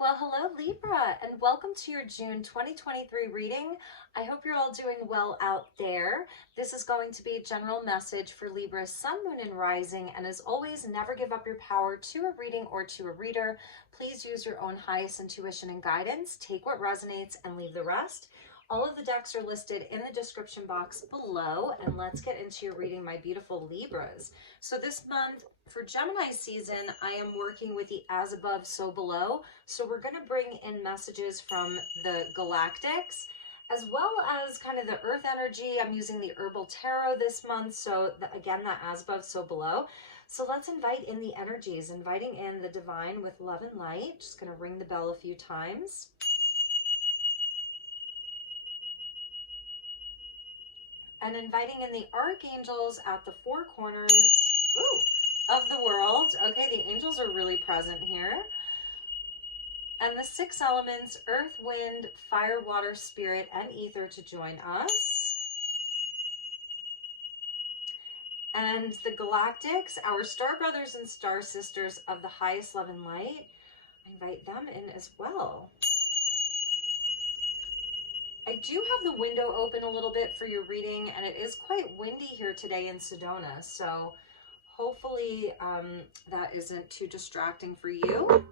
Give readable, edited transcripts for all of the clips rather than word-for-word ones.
Well, hello Libra, and welcome to your June 2023 reading. I hope you're all doing well out there. This is going to be a general message for Libra's Sun, Moon, and Rising, and as always, never give up your power to a reading or to a reader. Please use your own highest intuition and guidance. Take what resonates and leave the rest. All of the decks are listed in the description box below, and let's get into your reading, my beautiful Libras. So this month, for Gemini season, I am working with the as above, so below. So we're going to bring in messages from the galactics, as well as kind of the earth energy. I'm using the Herbal Tarot this month. So again, that as above, so below. So let's invite in the energies, inviting in the divine with love and light. Just going to ring the bell a few times. And inviting in the archangels at the four corners of the world. Okay, the angels are really present here. And the six elements, earth, wind, fire, water, spirit, and ether to join us. And the galactics, our star brothers and star sisters of the highest love and light. I invite them in as well. I do have the window open a little bit for your reading, and it is quite windy here today in Sedona, so hopefully that isn't too distracting for you.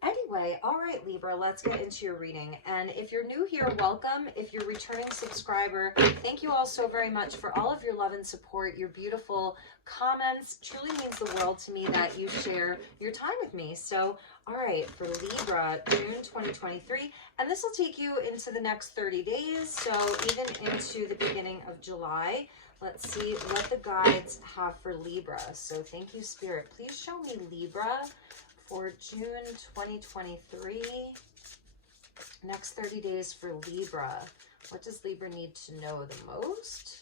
Anyway, all right, Libra, let's get into your reading. And if you're new here, welcome. If you're a returning subscriber, thank you all so very much for all of your love and support, your beautiful comments. Truly means the world to me that you share your time with me. So, all right, for Libra, June 2023, and this will take you into the next 30 days, so even into the beginning of July. Let's see what the guides have for Libra. So thank you, Spirit. Please show me Libra for June 2023, next 30 days for Libra. What does Libra need to know the most?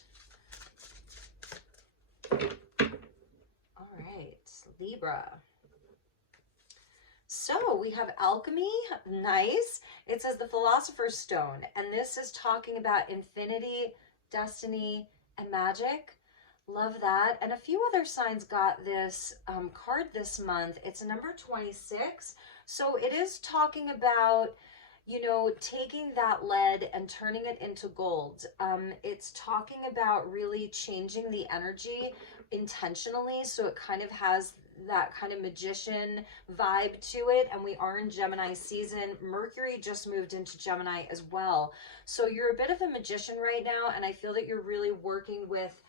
All right, Libra. So we have alchemy, nice. It says the Philosopher's Stone, and this is talking about infinity, destiny, and magic. Love that. And a few other signs got this card this month. It's number 26. So it is talking about, you know, taking that lead and turning it into gold. It's talking about really changing the energy intentionally. So it kind of has that kind of magician vibe to it. And we are in Gemini season. Mercury just moved into Gemini as well. So you're a bit of a magician right now. And I feel that you're really working with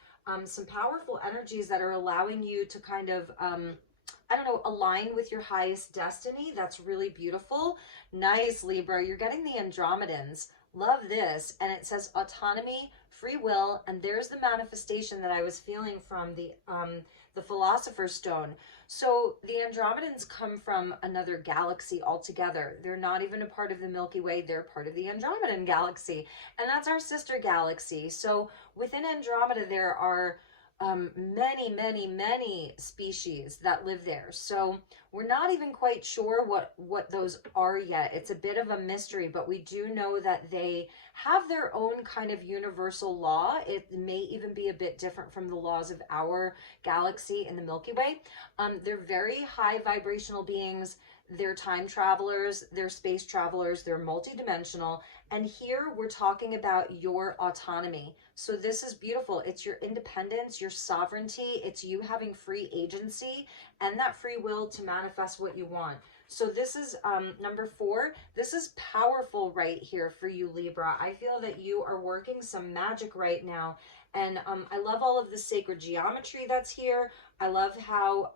some powerful energies that are allowing you to kind of, I don't know, align with your highest destiny. That's really beautiful. Nice, Libra. You're getting the Andromedans. Love this. And it says autonomy, free will, and there's the manifestation that I was feeling from the Philosopher's Stone. So the Andromedans come from another galaxy altogether. They're not even a part of the Milky Way. They're part of the Andromedan galaxy, and that's our sister galaxy. So within Andromeda, there are many species that live there. So we're not even quite sure what those are yet. It's a bit of a mystery, but we do know that they have their own kind of universal law. It may even be a bit different from the laws of our galaxy in the Milky Way. They're very high vibrational beings. They're time travelers, they're space travelers, they're multidimensional. And here we're talking about your autonomy. So this is beautiful. It's your independence, your sovereignty. It's you having free agency and that free will to manifest what you want. So this is number 4. This is powerful right here for you, Libra. I feel that you are working some magic right now. And I love all of the sacred geometry that's here. I love how...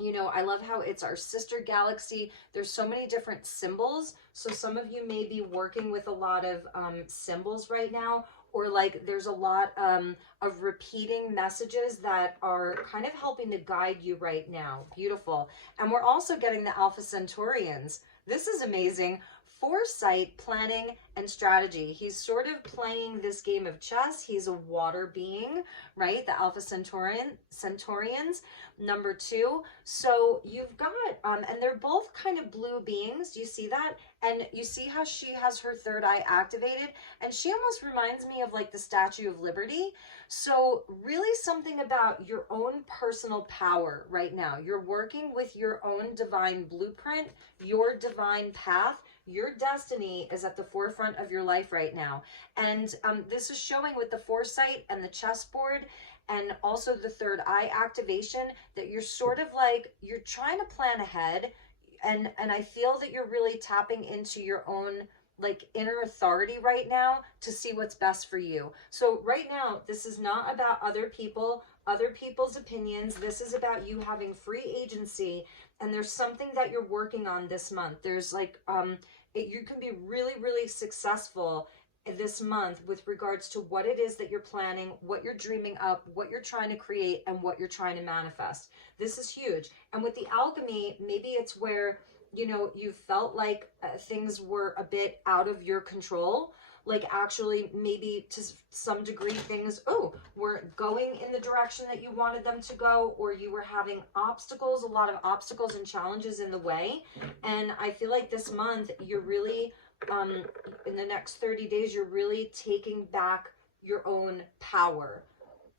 you know, I love how it's our sister galaxy. There's so many different symbols. So some of you may be working with a lot of symbols right now, or like there's a lot of repeating messages that are kind of helping to guide you right now. Beautiful. And we're also getting the Alpha Centaurians. This is amazing. foresight, planning, and strategy. He's sort of playing this game of chess. He's a water being, right? The Alpha Centaurians, number 2. So you've got, and they're both kind of blue beings. Do you see that? And you see how she has her third eye activated? And she almost reminds me of like the Statue of Liberty. So really something about your own personal power right now. You're working with your own divine blueprint, your divine path. Your destiny is at the forefront of your life right now. And this is showing with the foresight and the chessboard and also the third eye activation that you're sort of like, you're trying to plan ahead. And I feel that you're really tapping into your own like inner authority right now to see what's best for you. So right now, this is not about other people, other people's opinions. This is about you having free agency. And there's something that you're working on this month. There's like, you can be really, really successful this month with regards to what it is that you're planning, what you're dreaming up, what you're trying to create, and what you're trying to manifest. This is huge. And with the alchemy, maybe it's where, you know, you felt like things were a bit out of your control. Like actually maybe to some degree things, were going in the direction that you wanted them to go, or you were having obstacles, a lot of obstacles and challenges in the way. And I feel like this month you're really, in the next 30 days, you're really taking back your own power.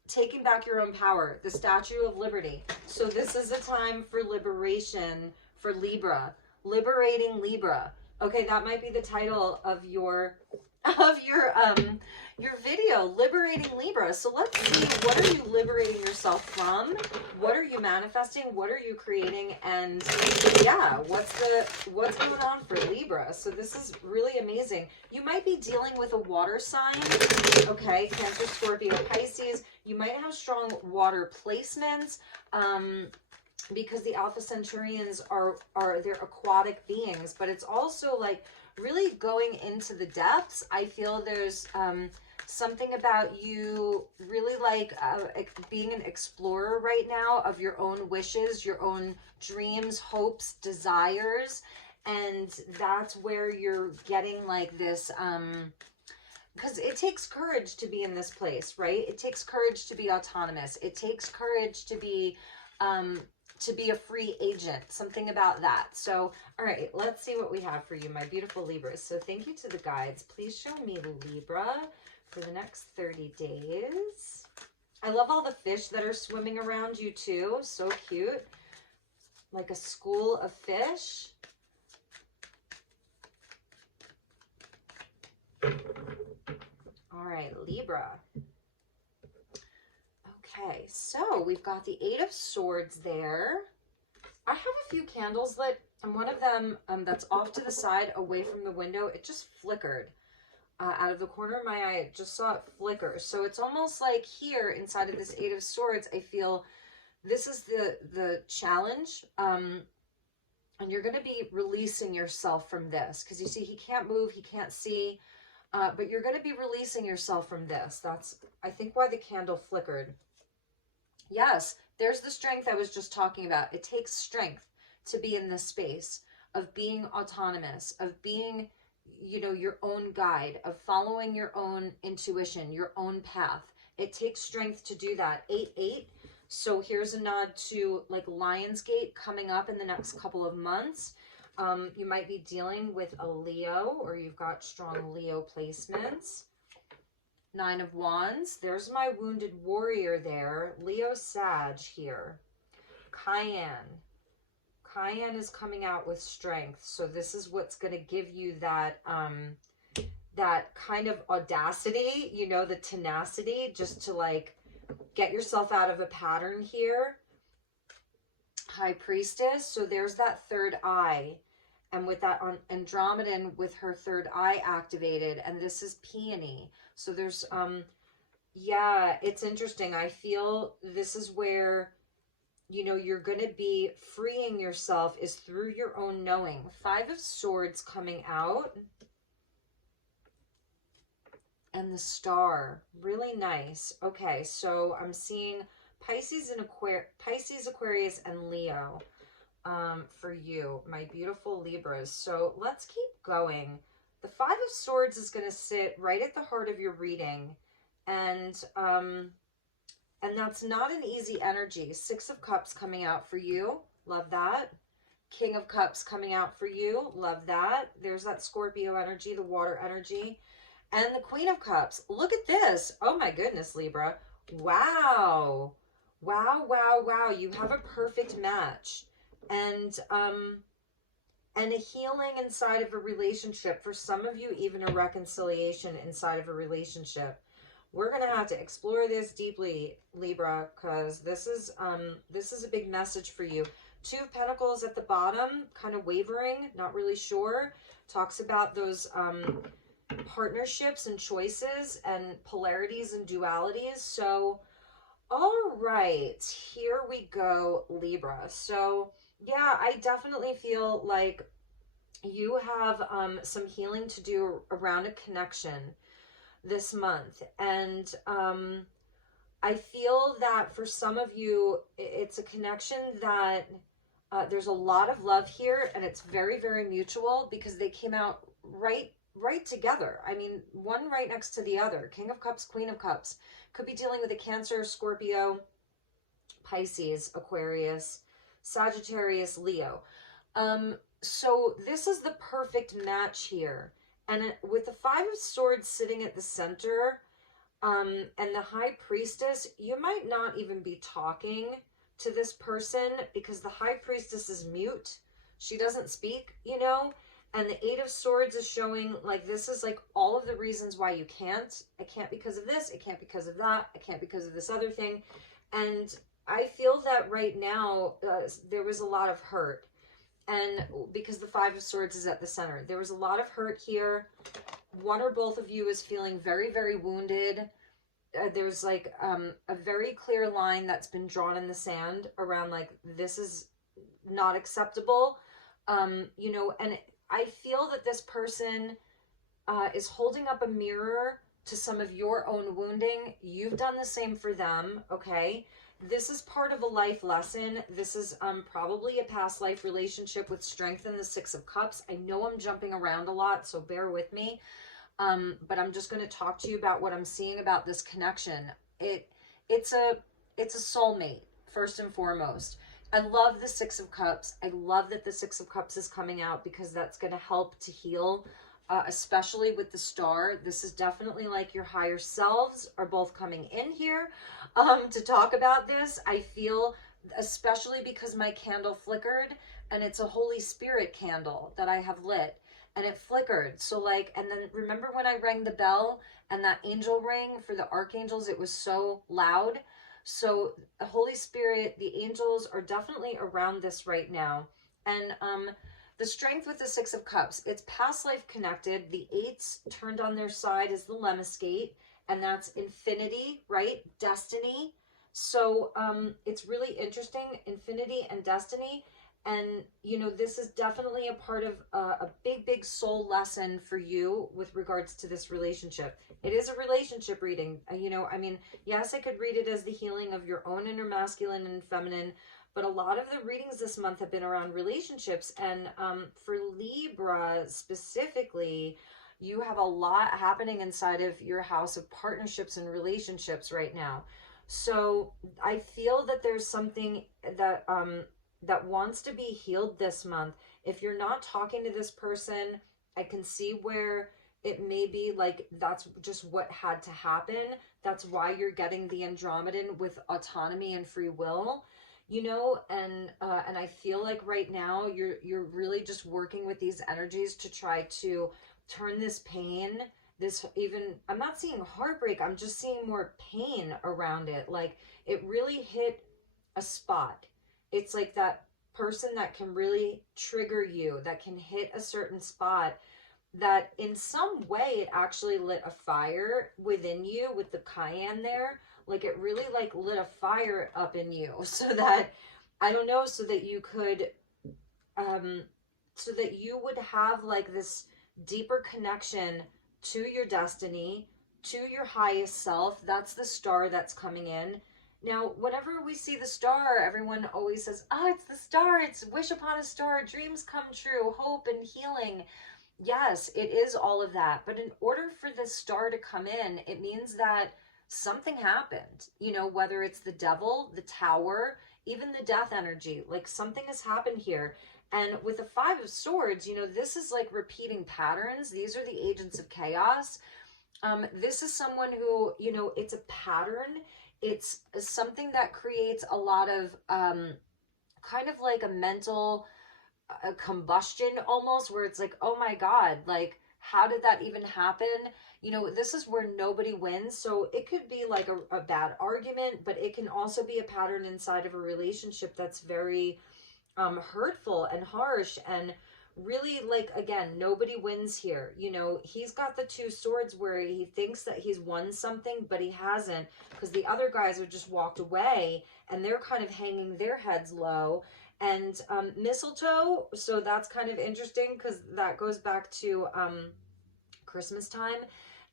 Taking back your own power, the Statue of Liberty. So this is a time for liberation for Libra. Liberating Libra. Okay, that might be the title of your video, Liberating Libra. So let's see, what are you liberating yourself from? What are you manifesting? What are you creating? And yeah, what's going on for Libra? So this is really amazing. You might be dealing with a water sign, okay, Cancer, Scorpio, Pisces. You might have strong water placements, because the Alpha Centaurians are they're aquatic beings, but it's also like really going into the depths. I feel there's something about you really like being an explorer right now of your own wishes, your own dreams, hopes, desires. And that's where you're getting like this, because it takes courage to be in this place, right? It takes courage to be autonomous. It takes courage to be a free agent, something about that. So, all right, let's see what we have for you, my beautiful Libras. So thank you to the guides. Please show me Libra for the next 30 days. I love all the fish that are swimming around you too. So cute. Like a school of fish. All right, Libra. Okay, so we've got the 8 of Swords there. I have a few candles lit, and one of them that's off to the side away from the window, it just flickered. Out of the corner of my eye, I just saw it flicker. So it's almost like here inside of this 8 of Swords, I feel this is the challenge. And you're going to be releasing yourself from this. Because you see, he can't move, he can't see. But you're going to be releasing yourself from this. That's, I think, why the candle flickered. Yes, there's the strength I was just talking about. It takes strength to be in this space of being autonomous, of being, you know, your own guide, of following your own intuition, your own path. It takes strength to do that. 8-8. So here's a nod to like Lionsgate coming up in the next couple of months. You might be dealing with a Leo, or you've got strong Leo placements. 9 of Wands. There's my wounded warrior there. Leo Sag here. Cayenne. Cayenne is coming out with strength. So this is what's going to give you that, that kind of audacity, you know, the tenacity, just to like get yourself out of a pattern here. High Priestess. So there's that third eye. And with that on Andromedan with her third eye activated. And this is Peony. So there's, yeah, it's interesting. I feel this is where, you know, you're going to be freeing yourself is through your own knowing. 5 of Swords coming out. And the Star. Really nice. Okay, so I'm seeing Pisces, Aquarius, and Leo. for you, my beautiful Libras. So let's keep going. The Five of Swords is going to sit right at the heart of your reading, and that's not an easy energy. Six of Cups coming out for you. Love that. King of Cups coming out for you. Love that. There's that Scorpio energy, the water energy. And the Queen of Cups. Look at this. Oh my goodness, Libra. Wow. Wow, wow, wow. You have a perfect match. And a healing inside of a relationship. For some of you, even a reconciliation inside of a relationship. We're going to have to explore this deeply, Libra, because this is a big message for you. Two of Pentacles at the bottom, kind of wavering, not really sure. Talks about those partnerships and choices and polarities and dualities. So, all right, here we go, Libra. So, yeah, I definitely feel like you have some healing to do around a connection this month. And I feel that for some of you, it's a connection that there's a lot of love here, and it's very, very mutual because they came out right together. I mean, one right next to the other. King of Cups, Queen of Cups. Could be dealing with a Cancer, Scorpio, Pisces, Aquarius, Sagittarius, Leo. So this is the perfect match here. And with the Five of Swords sitting at the center, and the High Priestess, you might not even be talking to this person because the High Priestess is mute. She doesn't speak, you know? And the Eight of Swords is showing like this is like all of the reasons why you can't. I can't because of this. I can't because of that. I can't because of this other thing. And I feel that right now there was a lot of hurt. And because the Five of Swords is at the center, there was a lot of hurt here. One or both of you is feeling very, very wounded. There's like a very clear line that's been drawn in the sand around like, this is not acceptable. You know, and I feel that this person is holding up a mirror to some of your own wounding. You've done the same for them, okay? This is part of a life lesson. This is probably a past life relationship with strength in the Six of Cups. I know I'm jumping around a lot, so bear with me. But I'm just going to talk to you about what I'm seeing about this connection. It's a soulmate, first and foremost. I love the Six of Cups. I love that the Six of Cups is coming out because that's going to help to heal, especially with the Star. This is definitely like your higher selves are both coming in here to talk about this. I feel, especially because my candle flickered, and it's a Holy Spirit candle that I have lit, and it flickered. So like, and then remember when I rang the bell and that angel ring for the archangels, it was so loud. So the Holy Spirit, the angels are definitely around this right now. And the strength with the Six of Cups, it's past life connected. The eights turned on their side is the Lemniscate, and that's infinity, right? Destiny. So it's really interesting, infinity and destiny. And, you know, this is definitely a part of a big, big soul lesson for you with regards to this relationship. It is a relationship reading. You know, I mean, yes, I could read it as the healing of your own inner masculine and feminine, but a lot of the readings this month have been around relationships. And for Libra specifically, you have a lot happening inside of your house of partnerships and relationships right now. So I feel that there's something that that wants to be healed this month. If you're not talking to this person, I can see where it may be like that's just what had to happen. That's why you're getting the Andromedan with autonomy and free will, you know, and I feel like right now you're really just working with these energies to try to turn this pain, this even, I'm not seeing heartbreak, I'm just seeing more pain around it. Like it really hit a spot. It's like that person that can really trigger you, that can hit a certain spot, that in some way it actually lit a fire within you with the cayenne there. Like it really like lit a fire up in you so that, I don't know, so that you could, so that you would have like this deeper connection to your destiny, to your highest self. That's the Star that's coming in. Now, whenever we see the star, everyone always says, oh, it's the star, it's wish upon a star, dreams come true, hope and healing. Yes, it is all of that. But in order for this star to come in, it means that something happened, whether it's the devil, the tower, even the death energy, like something has happened here. And with the Five of Swords, this is like repeating patterns. These are the agents of chaos. This is someone who, it's a pattern. It's something that creates a lot of kind of like a mental combustion almost, where it's like, oh my God, like, how did that even happen? This is where nobody wins. So it could be like a bad argument, but it can also be a pattern inside of a relationship that's very hurtful and harsh, and really, like, again, nobody wins here. He's got the two swords where he thinks that he's won something, but he hasn't, because the other guys have just walked away and they're kind of hanging their heads low. And mistletoe, so that's kind of interesting because that goes back to Christmas time.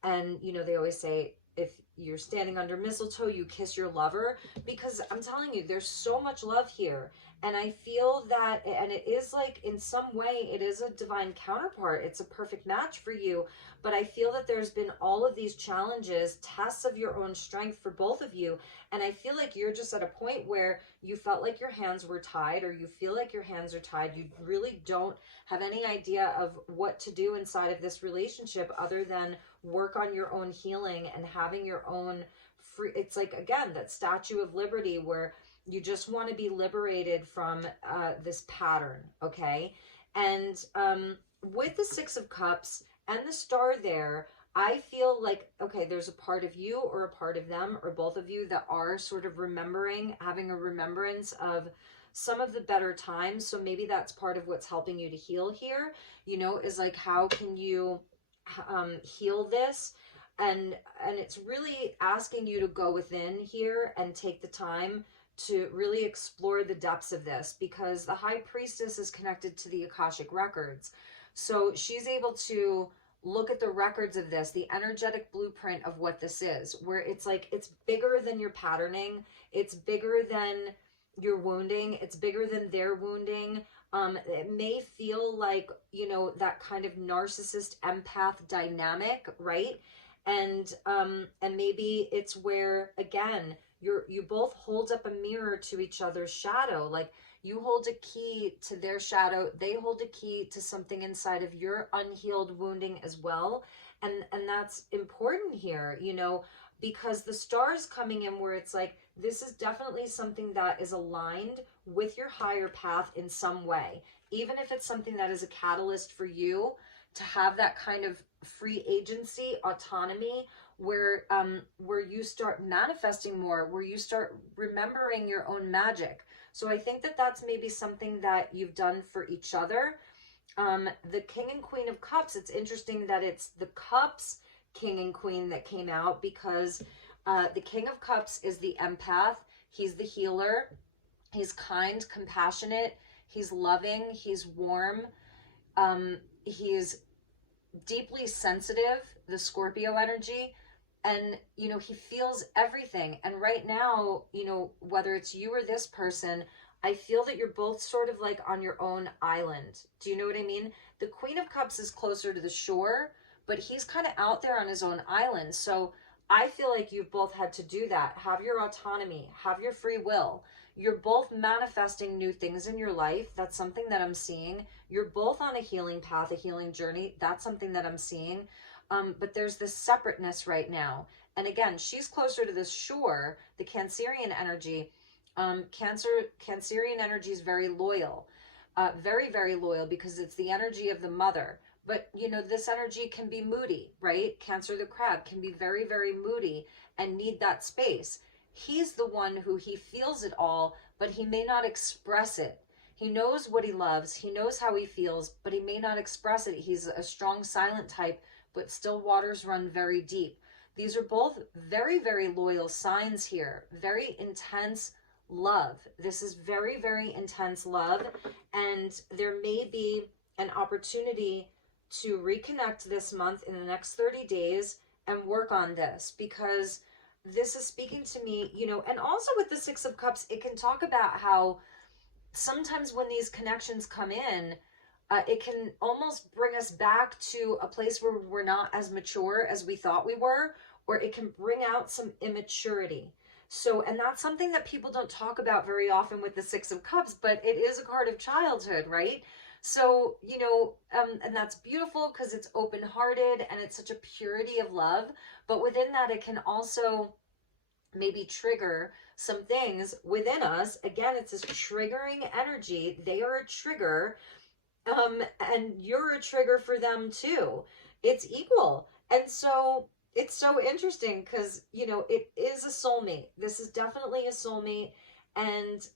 And they always say, if you're standing under mistletoe, you kiss your lover, because I'm telling you, there's so much love here. And I feel that, and it is like, in some way, it is a divine counterpart. It's a perfect match for you. But I feel that there's been all of these challenges, tests of your own strength for both of you. And I feel like you're just at a point where you felt like your hands were tied, or you feel like your hands are tied. You really don't have any idea of what to do inside of this relationship other than work on your own healing and having your own free. It's like, again, that Statue of Liberty, where you just want to be liberated from this pattern, okay? And with the Six of Cups and the star there, I feel like, okay, there's a part of you or a part of them or both of you that are sort of remembering, having a remembrance of some of the better times. So maybe that's part of what's helping you to heal here, is like, how can you heal this? And it's really asking you to go within here and take the time to really explore the depths of this, because the High Priestess is connected to the Akashic records. So she's able to look at the records of this, the energetic blueprint of what this is, where it's like, it's bigger than your patterning. It's bigger than your wounding. It's bigger than their wounding. It may feel like, that kind of narcissist empath dynamic, right? And maybe it's where, again, you both hold up a mirror to each other's shadow. Like, you hold a key to their shadow, they hold a key to something inside of your unhealed wounding as well. And that's important here, because the star's coming in where it's like, this is definitely something that is aligned with your higher path in some way. Even if it's something that is a catalyst for you to have that kind of free agency, autonomy, where you start manifesting more, where you start remembering your own magic. So I think that that's maybe something that you've done for each other. The King and Queen of Cups, it's interesting that it's the Cups King and Queen that came out, because the King of Cups is the empath. He's the healer. He's kind, compassionate. He's loving. He's warm. He's deeply sensitive, the Scorpio energy. And, he feels everything. And right now, whether it's you or this person, I feel that you're both sort of like on your own island. Do you know what I mean? The Queen of Cups is closer to the shore, but he's kind of out there on his own island. So I feel like you've both had to do that. Have your autonomy, have your free will. You're both manifesting new things in your life. That's something that I'm seeing. You're both on a healing path, a healing journey. That's something that I'm seeing. But there's this separateness right now. And again, she's closer to the shore, the Cancerian energy. Cancerian energy is very loyal, very, very loyal, because it's the energy of the mother. But, this energy can be moody, right? Cancer the crab can be very, very moody and need that space. He's the one who he feels it all, but he may not express it. He knows what he loves. He knows how he feels, but he may not express it. He's a strong silent type, but still waters run very deep. These are both very, very loyal signs here. Very intense love. This is very, very intense love. And there may be an opportunity to reconnect this month in the next 30 days and work on this, because this is speaking to me, you know, and also with the Six of Cups, it can talk about how sometimes when these connections come in, it can almost bring us back to a place where we're not as mature as we thought we were, or it can bring out some immaturity. So, and that's something that people don't talk about very often with the Six of Cups, but it is a card of childhood, right? So, you know, and that's beautiful because it's open-hearted and it's such a purity of love. But within that, it can also maybe trigger some things within us. Again, it's this triggering energy. They are a trigger, and you're a trigger for them too. It's equal. And so it's so interesting because, you know, it is a soulmate. This is definitely a soulmate. And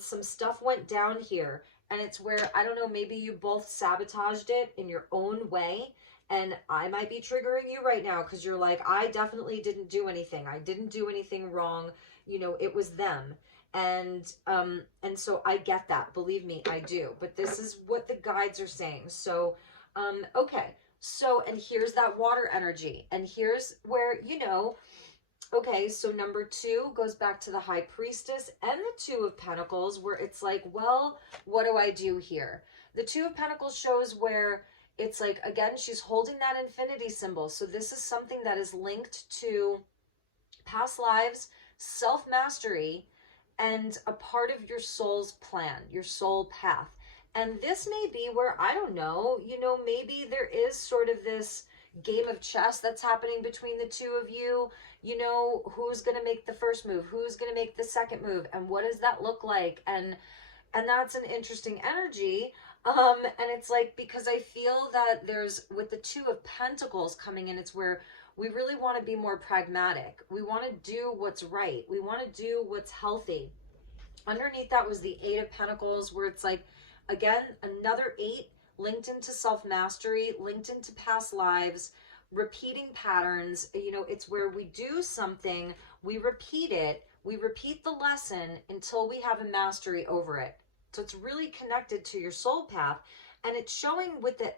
some stuff went down here. And it's where, I don't know, maybe you both sabotaged it in your own way. And I might be triggering you right now because you're like, I definitely didn't do anything. I didn't do anything wrong. You know, it was them. And so I get that. Believe me, I do. But this is what the guides are saying. So, okay. So, and here's that water energy. And here's where, you know, okay, so number 2 goes back to the High Priestess and the Two of Pentacles, where it's like, well, what do I do here? The Two of Pentacles shows where it's like, again, she's holding that infinity symbol. So this is something that is linked to past lives, self-mastery, and a part of your soul's plan, your soul path. And this may be where, I don't know, you know, maybe there is sort of this game of chess that's happening between the two of you. You know, who's going to make the first move? Who's going to make the second move? And what does that look like? And that's an interesting energy. And it's like, because I feel that there's, with the Two of Pentacles coming in, it's where we really want to be more pragmatic. We want to do what's right. We want to do what's healthy. Underneath that was the Eight of Pentacles, where it's like, again, another 8 linked into self-mastery, linked into past lives, repeating patterns. You know, it's where we do something, we repeat it, we repeat the lesson until we have a mastery over it. So it's really connected to your soul path. And it's showing with the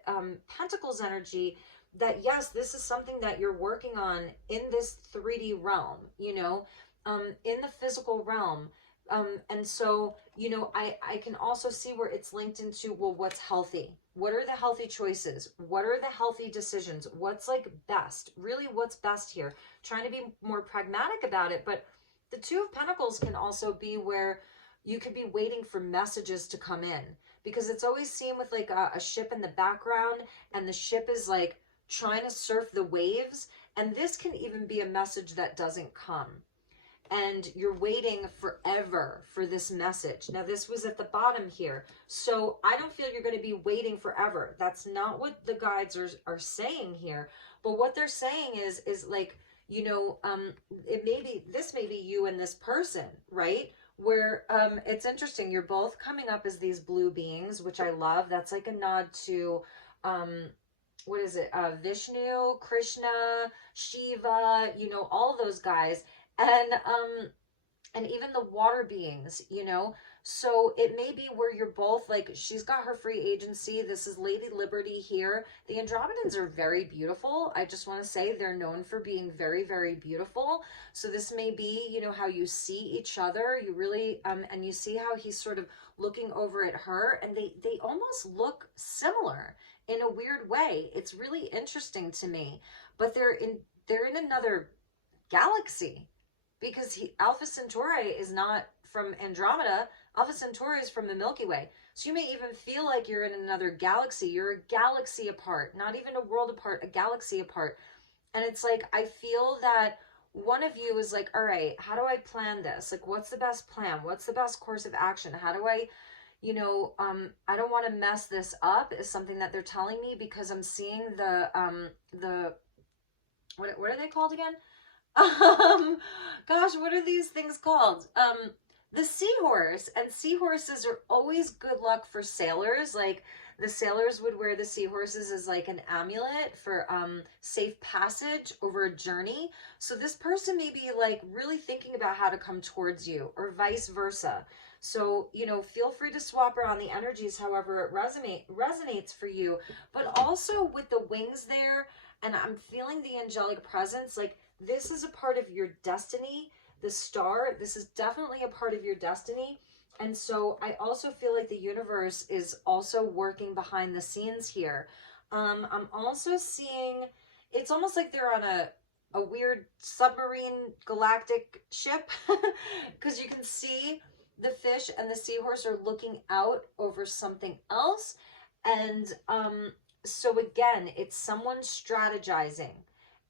Pentacles energy that, yes, this is something that you're working on in this 3D realm, you know, in the physical realm. And so, you know, I can also see where it's linked into, well, what's healthy? What are the healthy choices? What are the healthy decisions? What's like best? Really, what's best here? Trying to be more pragmatic about it. But the Two of Pentacles can also be where you could be waiting for messages to come in, because it's always seen with like a ship in the background, and the ship is like trying to surf the waves. And this can even be a message that doesn't come, and you're waiting forever for this message. Now, this was at the bottom here. So I don't feel you're going to be waiting forever. That's not what the guides are saying here. But what they're saying is like, you know, this may be you and this person, right? Where it's interesting. You're both coming up as these blue beings, which I love. That's like a nod to, what is it? Vishnu, Krishna, Shiva, you know, all those guys. And even the water beings, you know. So it may be where you're both like, she's got her free agency. This is Lady Liberty here. The Andromedans are very beautiful. I just want to say they're known for being very, very beautiful. So this may be, you know, how you see each other. You really, and you see how he's sort of looking over at her, and they almost look similar in a weird way. It's really interesting to me, but they're in another galaxy. Because Alpha Centauri is not from Andromeda. Alpha Centauri is from the Milky Way. So you may even feel like you're in another galaxy. You're a galaxy apart, not even a world apart, a galaxy apart. And it's like, I feel that one of you is like, all right, how do I plan this? Like, what's the best plan? What's the best course of action? How do I, you know, I don't want to mess this up, is something that they're telling me, because I'm seeing the what are they called again? Gosh, what are these things called? The seahorse. And seahorses are always good luck for sailors. Like, the sailors would wear the seahorses as like an amulet for safe passage over a journey. So this person may be like really thinking about how to come towards you, or vice versa. So, you know, feel free to swap around the energies however it resonates for you. But also with the wings there, and I'm feeling the angelic presence, like This is a part of your destiny. The star, this is definitely a part of your destiny. And so I also feel like the universe is also working behind the scenes here. I'm also seeing, it's almost like they're on a weird submarine galactic ship, because you can see the fish and the seahorse are looking out over something else. And so again, it's someone strategizing,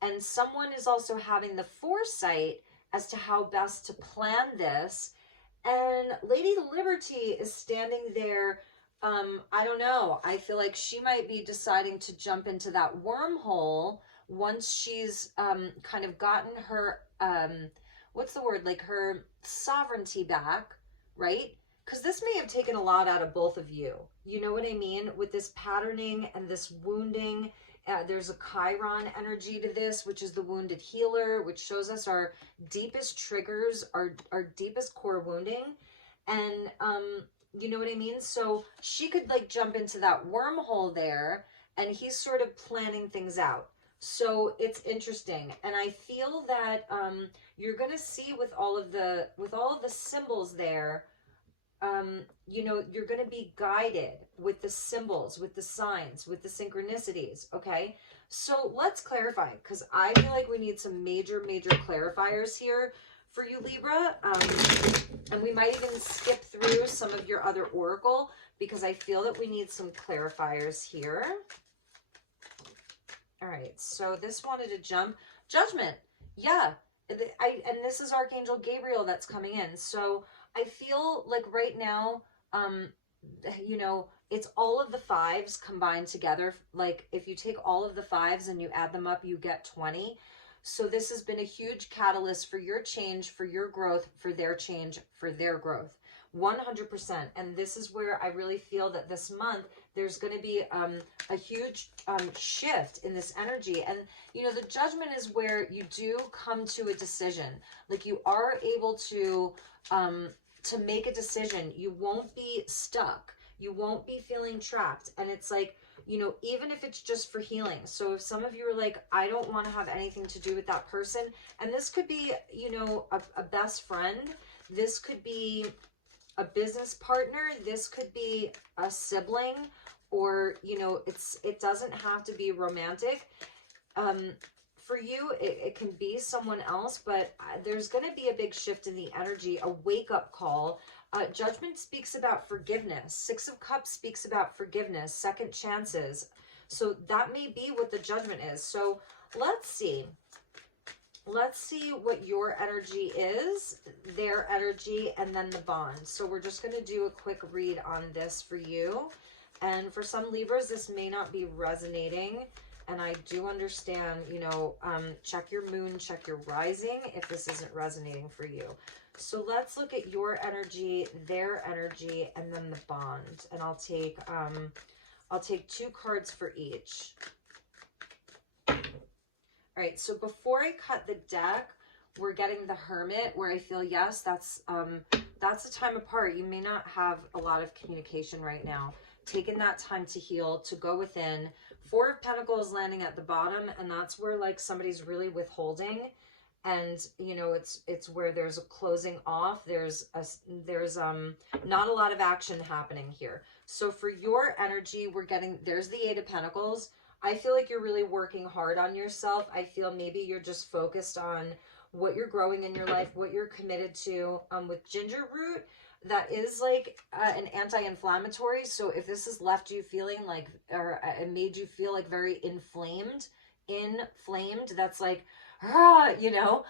and someone is also having the foresight as to how best to plan this. And Lady Liberty is standing there. I don't know. I feel like she might be deciding to jump into that wormhole once she's kind of gotten her, what's the word? Like her sovereignty back, right? Because this may have taken a lot out of both of you. You know what I mean? With this patterning and this wounding. There's a Chiron energy to this, which is the wounded healer, which shows us our deepest triggers, our deepest core wounding. And you know what I mean? So she could like jump into that wormhole there, and he's sort of planning things out. So it's interesting. And I feel that you're going to see with all of the symbols there, you know, you're going to be guided with the symbols, with the signs, with the synchronicities. Okay. So let's clarify, because I feel like we need some major clarifiers here for you, Libra. And we might even skip through some of your other oracle, because I feel that we need some clarifiers here. All right. So this wanted to jump. Judgment. Yeah. And this is Archangel Gabriel that's coming in. So I feel like right now, you know, it's all of the fives combined together. Like if you take all of the fives and you add them up, you get 20. So this has been a huge catalyst for your change, for your growth, for their change, for their growth. 100%. And this is where I really feel that this month there's going to be a huge shift in this energy. And you know, the judgment is where you do come to a decision. Like you are able to make a decision. You won't be stuck. You won't be feeling trapped. And it's like, you know, even if it's just for healing. So if some of you are like, I don't want to have anything to do with that person. And this could be, you know, a best friend. This could be a business partner. This could be a sibling, or, you know, it doesn't have to be romantic. For you, it can be someone else, but there's going to be a big shift in the energy, a wake-up call. Judgment speaks about forgiveness. Six of Cups speaks about forgiveness, second chances. So that may be what the judgment is. So let's see. Let's see what your energy is, their energy, and then the bond. So we're just going to do a quick read on this for you. And for some Libras, this may not be resonating. And I do understand, you know, check your moon, check your rising if this isn't resonating for you. So let's look at your energy, their energy, and then the bond. And I'll take 2 cards for each. All right, so before I cut the deck, we're getting the Hermit, where I feel, yes, that's a time apart. You may not have a lot of communication right now. Taking that time to heal, to go within. 4 of Pentacles landing at the bottom, and that's where like somebody's really withholding, and you know, it's where there's a closing off. There's not a lot of action happening here. So for your energy, we're getting, there's the 8 of Pentacles. I feel like you're really working hard on yourself. I feel maybe you're just focused on what you're growing in your life, what you're committed to. With ginger root, that is like an anti-inflammatory. So if this has left you feeling like, or it made you feel like very inflamed, that's like, you know,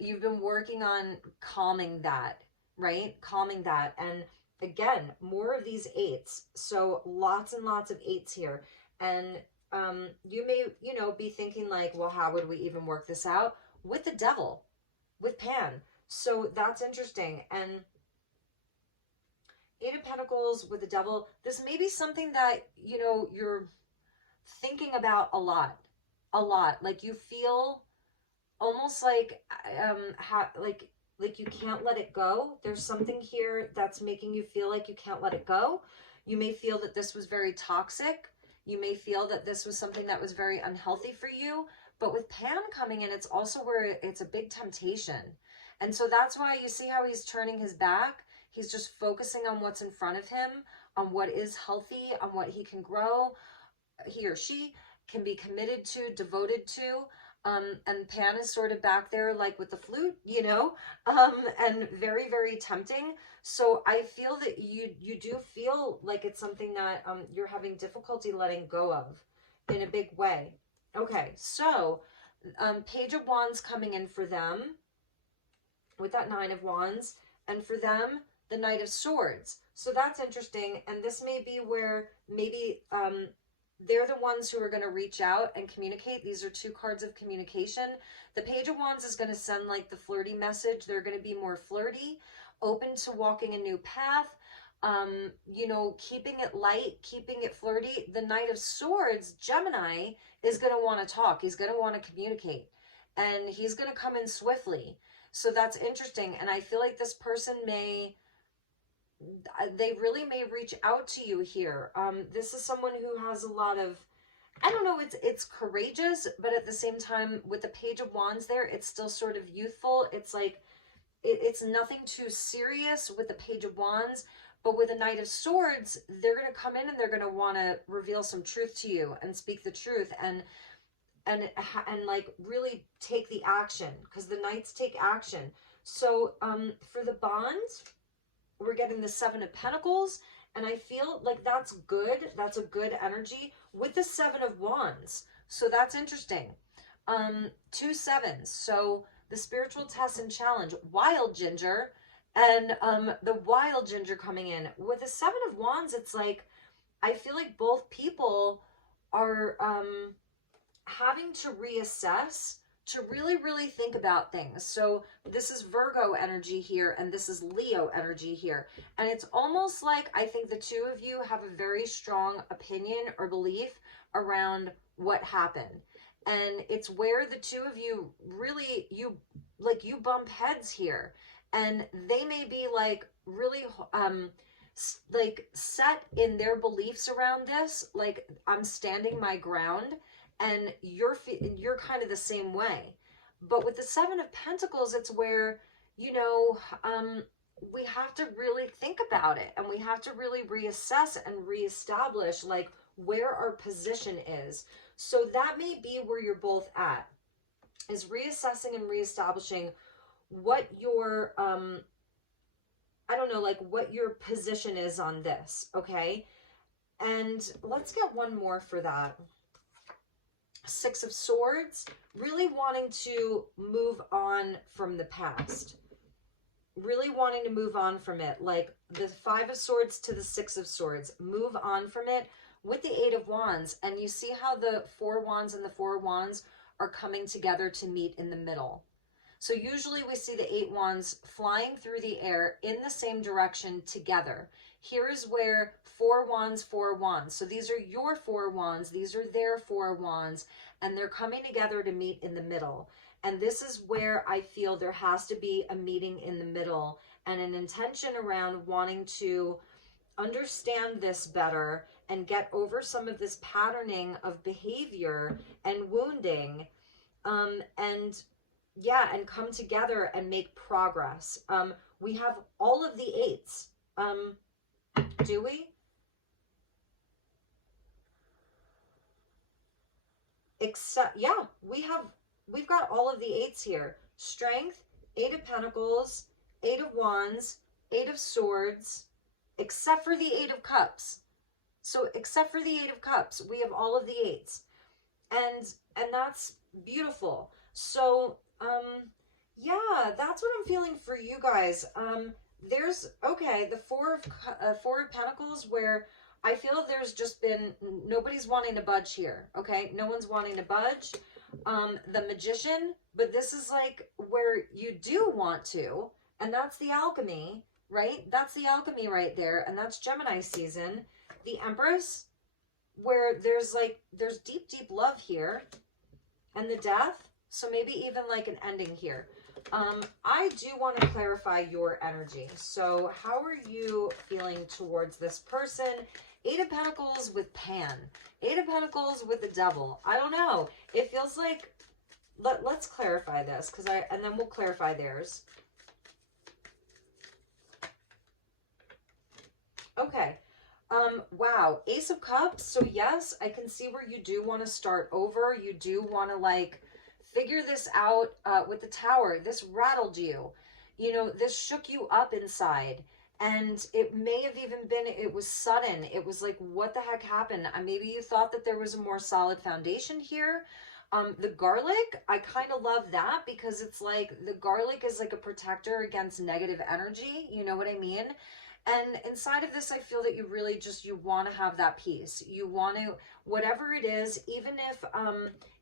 you've been working on calming that, right? Calming that. And again, more of these 8s. So lots and lots of 8s here. And you may, you know, be thinking like, well, how would we even work this out? With the devil, with Pan. So that's interesting. And 8 of Pentacles with the devil, this may be something that, you know, you're thinking about a lot. Like you feel almost like, like you can't let it go. There's something here that's making you feel like you can't let it go. You may feel that this was very toxic. You may feel that this was something that was very unhealthy for you, But with Pan coming in, it's also where it's a big temptation. And so that's why you see how he's turning his back. He's just focusing on what's in front of him, on what is healthy, on what he can grow, he or she can be committed to, devoted to. And Pan is sort of back there like with the flute, you know, and very, very tempting. So I feel that you do feel like it's something that you're having difficulty letting go of in a big way. Okay, so Page of Wands coming in for them with that Nine of Wands, and for them, the Knight of Swords. So that's interesting, and this may be where maybe they're the ones who are going to reach out and communicate. These are two cards of communication. The Page of Wands is going to send like the flirty message. They're going to be more flirty, open to walking a new path, you know, keeping it light, keeping it flirty. The Knight of Swords, Gemini, is going to want to talk. He's going to want to communicate, and he's going to come in swiftly. So that's interesting. And I feel like this person they really may reach out to you here. This is someone who has a lot of, I don't know, it's courageous, but at the same time, with the Page of Wands there, it's still sort of youthful. It's like, it's nothing too serious with the Page of Wands, but with the Knight of Swords, they're going to come in and they're going to want to reveal some truth to you and speak the truth and like really take the action, because the Knights take action. So for the bond, we're getting the Seven of Pentacles, and I feel like that's good. That's a good energy with the Seven of Wands. So that's interesting. 2 sevens. So the spiritual test and challenge, Wild Ginger, and the Wild Ginger coming in. With the Seven of Wands, it's like, I feel like both people are having to reassess, to really, really think about things. So this is Virgo energy here, and this is Leo energy here. And it's almost like I think the two of you have a very strong opinion or belief around what happened. And it's where the two of you really, you bump heads here. And they may be like really like set in their beliefs around this, like I'm standing my ground, and you're kind of the same way. But with the Seven of Pentacles, it's where, you know, we have to really think about it, and we have to really reassess and reestablish like where our position is. So that may be where you're both at, is reassessing and reestablishing what your I don't know, like what your position is on this. Okay, and let's get one more for that. Six of Swords, really wanting to move on from the past, really wanting to move on from it, like the Five of Swords to the Six of Swords, move on from it with the Eight of Wands. And you see how the Four Wands and the Four Wands are coming together to meet in the middle. So usually we see the Eight Wands flying through the air in the same direction together. Here is where Four Wands, Four Wands. So these are your Four Wands, these are their Four Wands, and they're coming together to meet in the middle. And this is where I feel there has to be a meeting in the middle and an intention around wanting to understand this better and get over some of this patterning of behavior and wounding, and come together and make progress. We have all of the eights. Do we? Except, yeah, we've got all of the eights here. Strength, Eight of Pentacles, Eight of Wands, Eight of Swords, except for the Eight of Cups. So except for the Eight of Cups, we have all of the eights. And that's beautiful. So, yeah, that's what I'm feeling for you guys. There's, okay, the Four of Pentacles, where I feel there's just been, nobody's wanting to budge here, okay? No one's wanting to budge. The Magician, but this is like where you do want to, and that's the Alchemy, right? That's the Alchemy right there, and that's Gemini season. The Empress, where there's deep, deep love here, and the Death, so maybe even like an ending here. I do want to clarify your energy. So how are you feeling towards this person? Eight of Pentacles with Pan. Eight of Pentacles with the Devil. I don't know. It feels like, let's clarify this, and then we'll clarify theirs. Okay. Wow. Ace of Cups. So yes, I can see where you do want to start over. You do want to like figure this out with the Tower. This rattled you. You know, this shook you up inside. And it may have even been, it was sudden. It was like, what the heck happened? Maybe you thought that there was a more solid foundation here. The garlic, I kind of love that because it's like the garlic is like a protector against negative energy. You know what I mean? And inside of this, I feel that you really just, you want to have that peace. You want to, whatever it is, even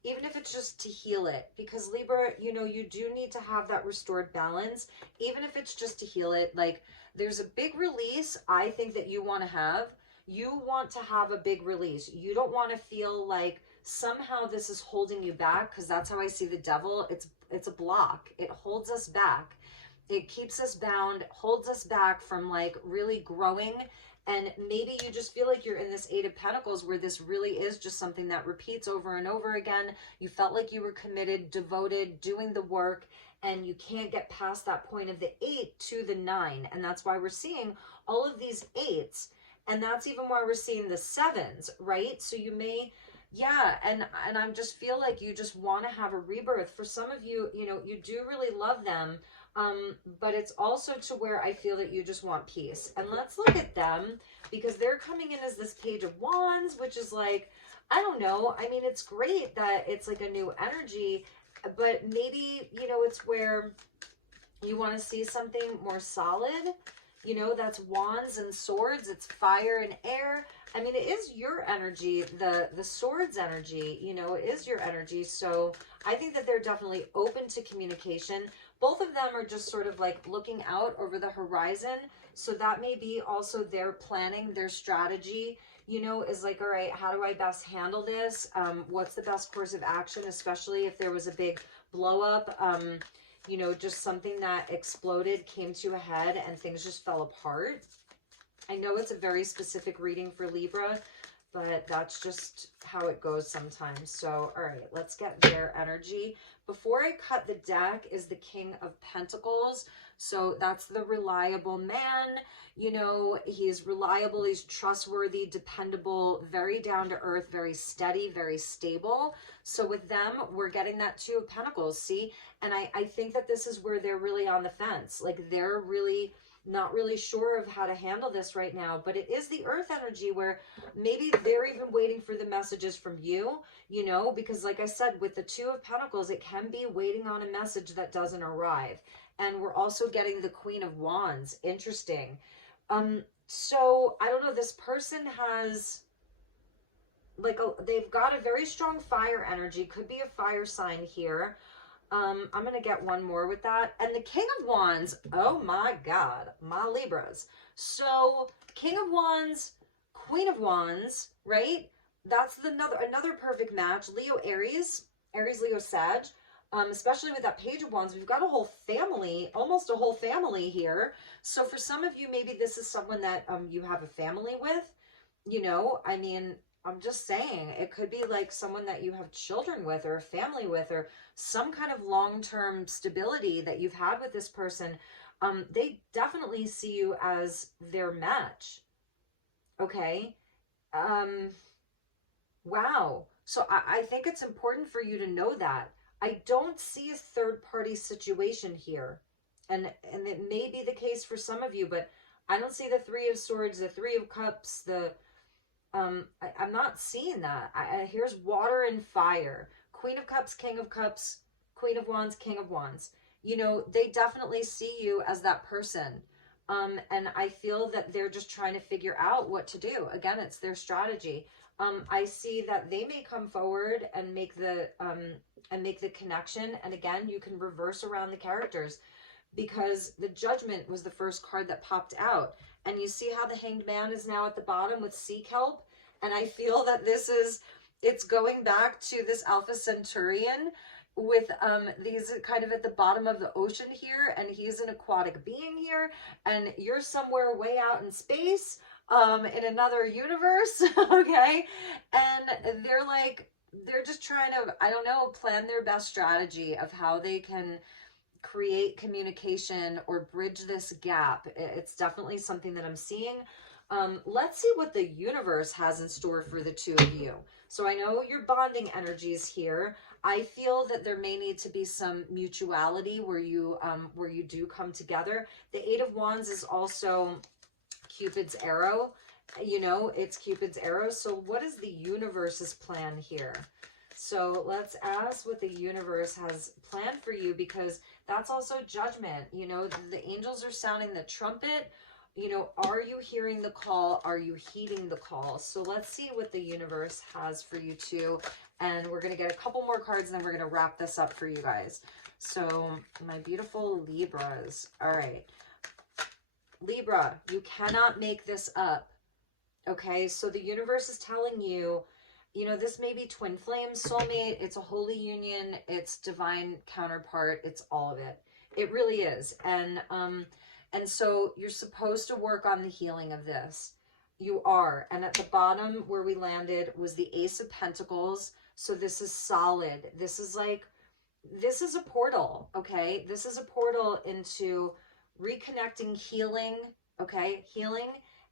if it's just to heal it, because Libra, you know, you do need to have that restored balance, even if it's just to heal it. Like there's a big release, I think that you want to have. You want to have a big release. You don't want to feel like somehow this is holding you back, because that's how I see the Devil. It's a block. It holds us back. It keeps us bound, holds us back from like really growing. And maybe you just feel like you're in this Eight of Pentacles where this really is just something that repeats over and over again. You felt like you were committed, devoted, doing the work, and you can't get past that point of the 8 to the 9. And that's why we're seeing all of these 8s. And that's even why we're seeing the 7s, right? So you may, yeah, and I just feel like you just want to have a rebirth. For some of you, you know, you do really love them. But it's also to where I feel that you just want peace. And let's look at them, because they're coming in as this Page of Wands, which is like, I don't know. I mean, it's great that it's like a new energy, but maybe, you know, it's where you want to see something more solid. You know, that's Wands and Swords. It's fire and air. I mean, it is your energy, the Swords energy, you know, it is your energy. So I think that they're definitely open to communication. Both of them are just sort of like looking out over the horizon. So that may be also their planning, their strategy, you know, is like, all right, how do I best handle this? What's the best course of action, especially if there was a big blow up, you know, just something that exploded, came to a head, and things just fell apart. I know it's a very specific reading for Libra, but that's just how it goes sometimes. So, all right, let's get their energy. Before I cut the deck is the King of Pentacles. So that's the reliable man. You know, he's reliable, he's trustworthy, dependable, very down to earth, very steady, very stable. So with them, we're getting that Two of Pentacles, see? And I think that this is where they're really on the fence. Like they're really not really sure of how to handle this right now, but it is the earth energy where maybe they're even waiting for the messages from you, you know, because like I said, with the Two of Pentacles, it can be waiting on a message that doesn't arrive. And we're also getting the Queen of Wands. Interesting. So I don't know, this person has like they've got a very strong fire energy, could be a fire sign here. I'm going to get one more with that. And the King of Wands, oh my God, my Libras. So King of Wands, Queen of Wands, right? That's another perfect match. Leo, Aries, Leo, Sag. Especially with that Page of Wands, we've got a whole family, almost a whole family here. So for some of you, maybe this is someone that you have a family with, you know, I mean, I'm just saying, it could be like someone that you have children with or a family with or some kind of long-term stability that you've had with this person. They definitely see you as their match. Okay. Wow. So I think it's important for you to know that. I don't see a third-party situation here. And it may be the case for some of you, but I don't see the Three of Swords, the Three of Cups, I'm not seeing that. Here's water and fire. Queen of Cups, King of Cups, Queen of Wands, King of Wands. You know, they definitely see you as that person. And I feel that they're just trying to figure out what to do. Again, it's their strategy. I see that they may come forward and make the connection. And again, you can reverse around the characters because the Judgment was the first card that popped out. And you see how the Hanged Man is now at the bottom with sea kelp. And I feel that it's going back to this Alpha Centaurian with these kind of at the bottom of the ocean here. And he's an aquatic being here. And you're somewhere way out in space. in another universe, okay? And they're just trying to, I don't know, plan their best strategy of how they can create communication or bridge this gap. It's definitely something that I'm seeing. Let's see what the universe has in store for the two of you. So I know your bonding energies here. I feel that there may need to be some mutuality where you do come together. The Eight of Wands is also Cupid's arrow. You know, it's Cupid's arrow. So what is the universe's plan here? So let's ask what the universe has planned for you, because that's also judgment. You know, the angels are sounding the trumpet. You know, are you hearing the call? Are you heeding the call? So let's see what the universe has for you too. And we're going to get a couple more cards and then we're going to wrap this up for you guys. So my beautiful Libras. All right. Libra, you cannot make this up. Okay, so the universe is telling you, you know, this may be twin flame, soulmate, it's a holy union, it's divine counterpart, it's all of it. It really is. And so you're supposed to work on the healing of this. You are. And at the bottom where we landed was the Ace of Pentacles. So this is solid. This is a portal, okay? This is a portal into reconnecting, healing, okay? Healing.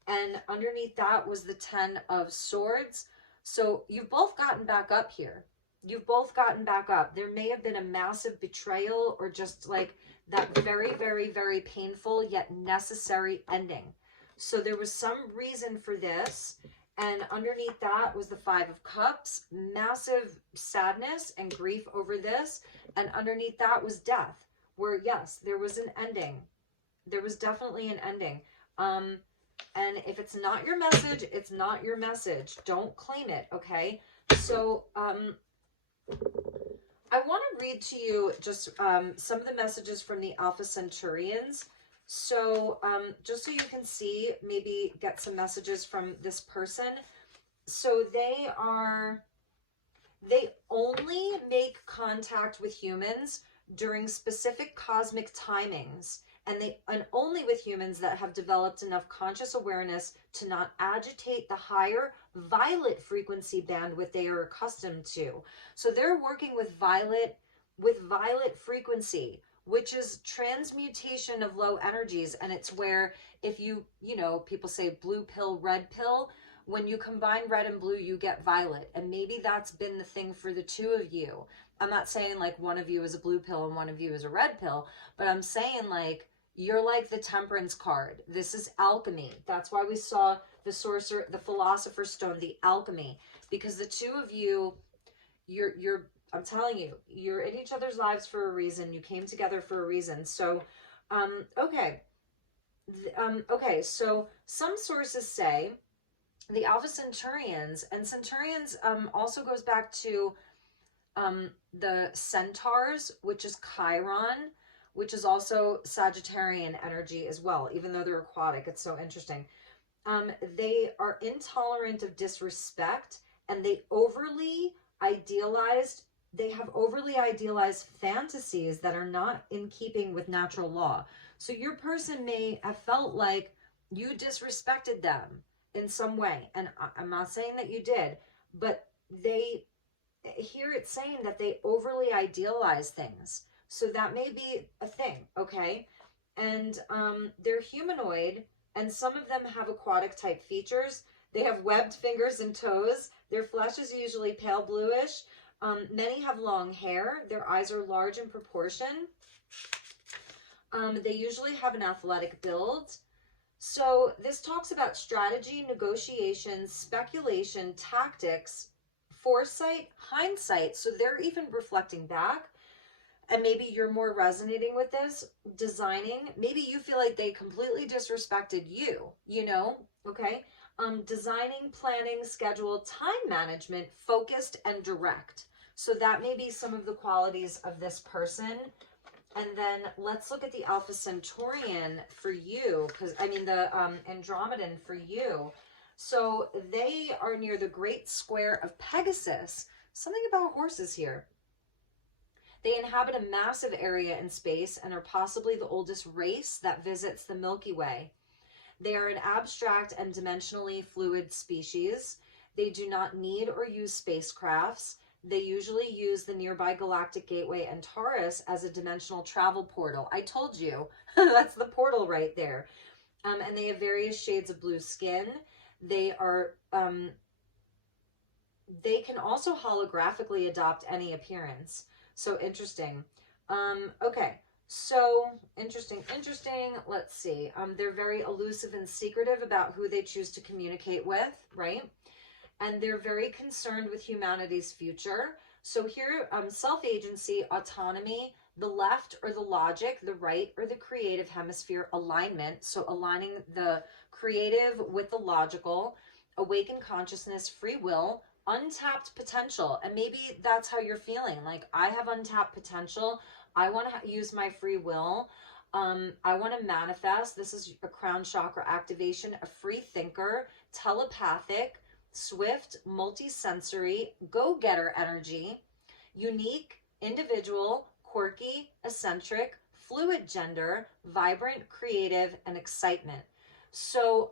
And underneath that was the 10 of Swords. So you've both gotten back up here. You've both gotten back up. There may have been a massive betrayal or just like that very, very, very painful yet necessary ending. So there was some reason for this. And underneath that was the Five of Cups, massive sadness and grief over this. And underneath that was death, where yes, there was an ending. There was definitely an ending. And if it's not your message, it's not your message. Don't claim it, okay? So I want to read to you just some of the messages from the Alpha Centaurians. So just so you can see, maybe get some messages from this person. So they only make contact with humans during specific cosmic timings, and only with humans that have developed enough conscious awareness to not agitate the higher violet frequency bandwidth they are accustomed to. So they're working with violet frequency, which is transmutation of low energies. And it's where, if you know, people say blue pill, red pill. When you combine red and blue, you get violet. And maybe that's been the thing for the two of you. I'm not saying like one of you is a blue pill and one of you is a red pill, but I'm saying like, you're like the Temperance card. This is alchemy. That's why we saw the Sorcerer, the Philosopher's Stone, the alchemy, because the two of you, I'm telling you, you're in each other's lives for a reason. You came together for a reason. So, okay. Okay, so some sources say the Alpha Centaurians, and Centaurians also goes back to the Centaurs, which is Chiron, which is also Sagittarian energy as well, even though they're aquatic. It's so interesting. They are intolerant of disrespect, and they have overly idealized fantasies that are not in keeping with natural law. So your person may have felt like you disrespected them in some way. And I'm not saying that you did, but here it's saying that they overly idealize things. So that may be a thing, okay? And they're humanoid, and some of them have aquatic type features. They have webbed fingers and toes. Their flesh is usually pale bluish. Many have long hair. Their eyes are large in proportion. They usually have an athletic build. So this talks about strategy, negotiation, speculation, tactics, foresight, hindsight. So they're even reflecting back. And maybe you're more resonating with this, designing. Maybe you feel like they completely disrespected you, you know, okay? Designing, planning, schedule, time management, focused and direct. So that may be some of the qualities of this person. And then let's look at the Alpha Centaurian for you, because I mean the Andromedan for you. So they are near the Great Square of Pegasus. Something about horses here. They inhabit a massive area in space and are possibly the oldest race that visits the Milky Way. They are an abstract and dimensionally fluid species. They do not need or use spacecrafts. They usually use the nearby galactic gateway and Taurus as a dimensional travel portal. I told you, that's the portal right there. And they have various shades of blue skin. They are, they can also holographically adopt any appearance. So interesting. Okay. So interesting. Let's see. They're very elusive and secretive about who they choose to communicate with, right? And they're very concerned with humanity's future. So here, self-agency, autonomy, the left or the logic, the right or the creative hemisphere alignment. So aligning the creative with the logical, awakened consciousness, free will, untapped potential. And maybe that's how you're feeling. Like, I have untapped potential. I want to use my free will. I want to manifest. This is a crown chakra activation, a free thinker, telepathic, swift, multi-sensory, go-getter energy, unique, individual, quirky, eccentric, fluid gender, vibrant, creative, and excitement. So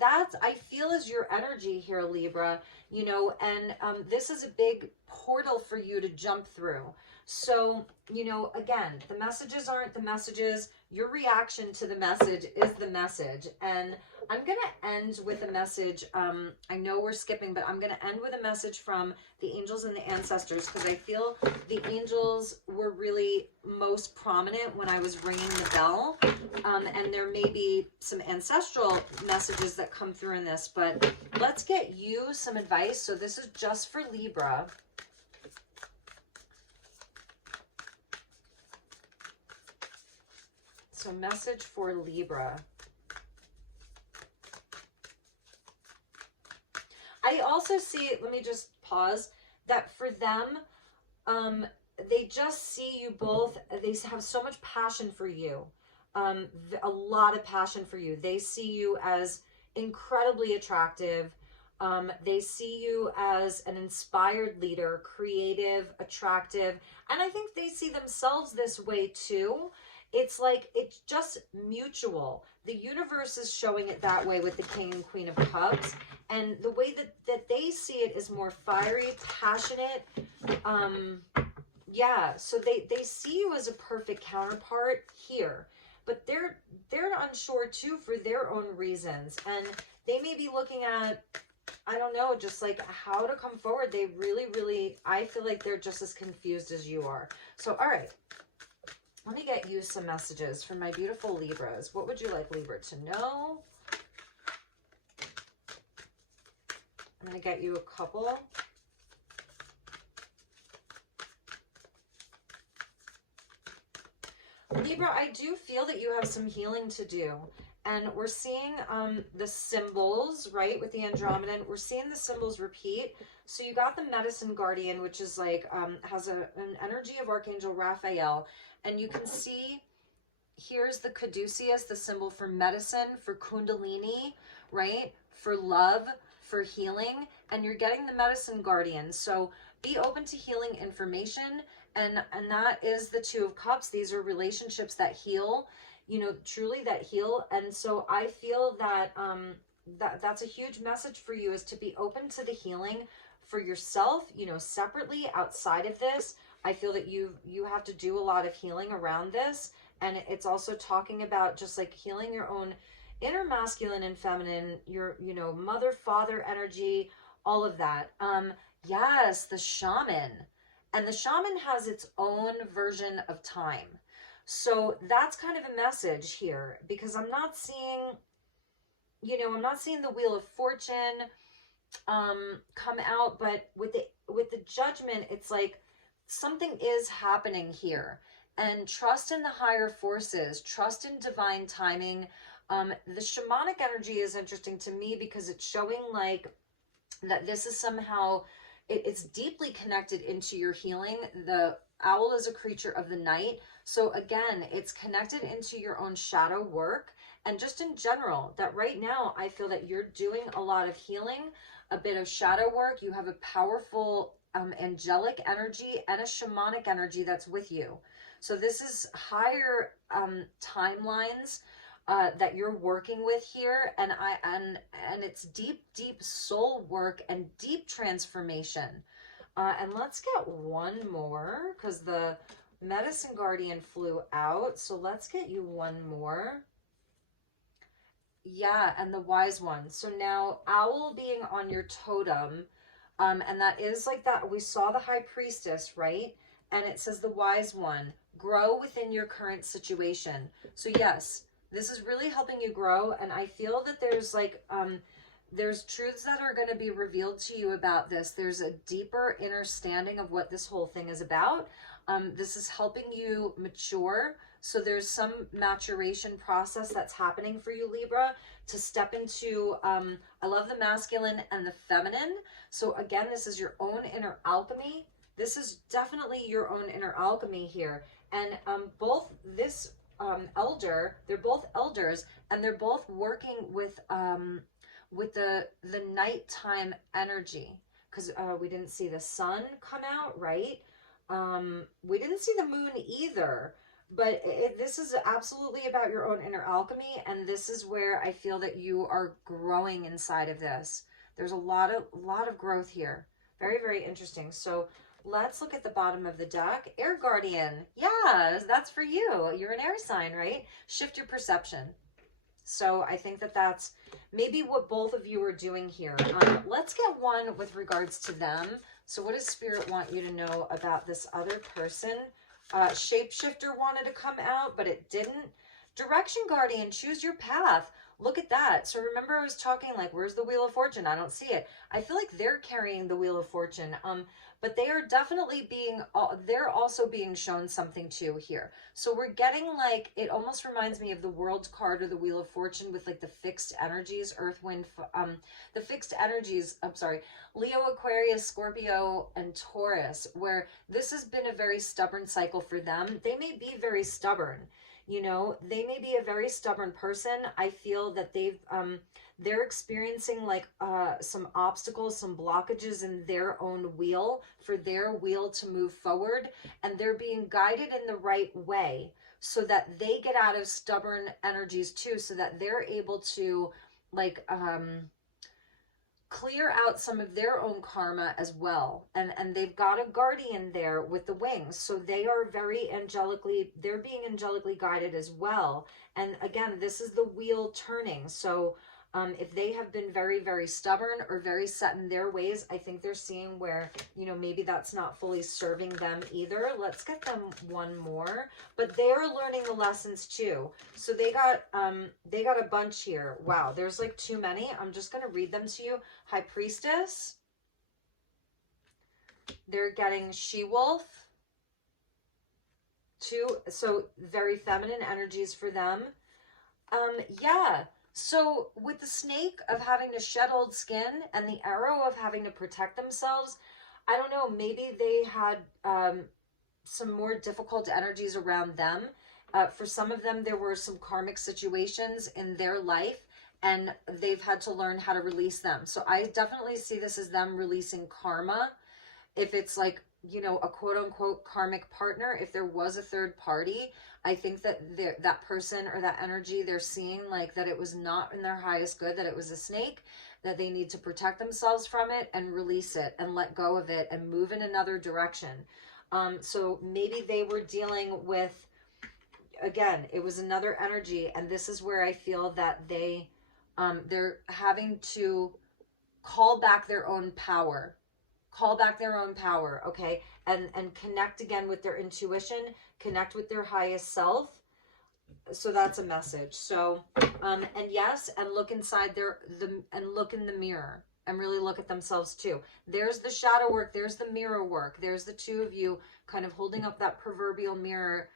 that, I feel, is your energy here, Libra, you know, and this is a big portal for you to jump through. So, you know, again, the messages aren't the messages. Your reaction to the message is the message. And I'm going to end with a message. I know we're skipping, but I'm going to end with a message from the angels and the ancestors, because I feel the angels were really most prominent when I was ringing the bell. And there may be some ancestral messages that come through in this, but let's get you some advice. So this is just for Libra. So message for Libra. I also see, let me just pause, that for them, they just see you both, they have so much passion for you, a lot of passion for you. They see you as incredibly attractive. They see you as an inspired leader, creative, attractive, and I think they see themselves this way too. It's like, it's just mutual. The universe is showing it that way with the King and Queen of Cups. And the way that they see it is more fiery, passionate. Yeah, so they see you as a perfect counterpart here. But they're unsure too for their own reasons. And they may be looking at, I don't know, just like how to come forward. They really, really, I feel like they're just as confused as you are. So, all right. Let me get you some messages from my beautiful Libras. What would you like Libra to know? I'm going to get you a couple. Libra, I do feel that you have some healing to do. And we're seeing the symbols, right, with the Andromedan. We're seeing the symbols repeat. So you got the Medicine Guardian, which is like, has an energy of Archangel Raphael. And you can see, here's the caduceus, the symbol for medicine, for kundalini, right? For love, for healing. And you're getting the Medicine Guardian. So be open to healing information. And that is the Two of Cups. These are relationships that heal, you know, truly that heal. And so I feel that that's a huge message for you, is to be open to the healing for yourself, you know, separately outside of this. I feel that you have to do a lot of healing around this. And it's also talking about just like healing your own inner masculine and feminine, your, you know, mother, father energy, all of that. Yes, the shaman. And the shaman has its own version of time. So that's kind of a message here, because I'm not seeing, you know, I'm not seeing the Wheel of Fortune come out, but with the Judgment, it's like something is happening here. And trust in the higher forces, trust in divine timing. The shamanic energy is interesting to me because it's showing like that this is somehow, it's deeply connected into your healing. The owl is a creature of the night. So again, it's connected into your own shadow work. And just in general, that right now, I feel that you're doing a lot of healing, a bit of shadow work. You have a powerful angelic energy and a shamanic energy that's with you. So this is higher timelines. that you're working with here, and it's deep, deep soul work and deep transformation. And let's get one more because the Medicine Guardian flew out. So let's get you one more. Yeah, and the Wise One. So now owl being on your totem, and that is like that. We saw the High Priestess, right? And it says the Wise One, grow within your current situation. So yes, this is really helping you grow. And I feel that there's like, there's truths that are going to be revealed to you about this. There's a deeper understanding of what this whole thing is about. This is helping you mature. So there's some maturation process that's happening for you, Libra, to step into, I love the masculine and the feminine. So again, this is your own inner alchemy. This is definitely your own inner alchemy here. And both this elder, they're both elders, and they're both working with the nighttime energy, because we didn't see the sun come out, right? We didn't see the moon either, but this is absolutely about your own inner alchemy, and this is where I feel that you are growing inside of this. There's a lot of growth here. Very, very interesting. So let's look at the bottom of the deck. Air Guardian. Yeah, that's for you. You're an air sign, right? Shift your perception. So I think that that's maybe what both of you are doing here. Let's get one with regards to them. So what does Spirit want you to know about this other person? Shapeshifter wanted to come out, but it didn't. Direction Guardian, choose your path. Look at that. So remember I was talking like, where's the Wheel of Fortune? I don't see it. I feel like they're carrying the Wheel of Fortune. But they are definitely being, they're also being shown something too here. So we're getting like, it almost reminds me of the World card or the Wheel of Fortune with like the fixed energies, Earth, Wind, the fixed energies, I'm sorry, Leo, Aquarius, Scorpio, and Taurus, where this has been a very stubborn cycle for them. They may be very stubborn. You know, they may be a very stubborn person. I feel that they're experiencing like some obstacles, some blockages in their own wheel for their wheel to move forward, and they're being guided in the right way so that they get out of stubborn energies too, so that they're able to like clear out some of their own karma as well. And they've got a guardian there with the wings. So they are very they're being angelically guided as well. And again, this is the wheel turning. So if they have been very, very stubborn or very set in their ways, I think they're seeing where, you know, maybe that's not fully serving them either. Let's get them one more. But they are learning the lessons too. So they got a bunch here. Wow, there's like too many. I'm just going to read them to you. High Priestess. They're getting She-Wolf. So very feminine energies for them. Yeah. So with the snake of having to shed old skin and the arrow of having to protect themselves, I don't know, maybe they had some more difficult energies around them. For some of them, there were some karmic situations in their life, and they've had to learn how to release them. So I definitely see this as them releasing karma. If it's like, you know, a quote unquote karmic partner, if there was a third party, I think that that person or that energy, they're seeing like that it was not in their highest good, that it was a snake, that they need to protect themselves from it and release it and let go of it and move in another direction. So maybe they were dealing with, again, it was another energy, and this is where I feel that they're having to call back their own power. Call back their own power, okay? And connect again with their intuition, connect with their highest self. So that's a message. So, and yes, and look inside and look in the mirror and really look at themselves too. There's the shadow work, there's the mirror work, there's the two of you kind of holding up that proverbial mirror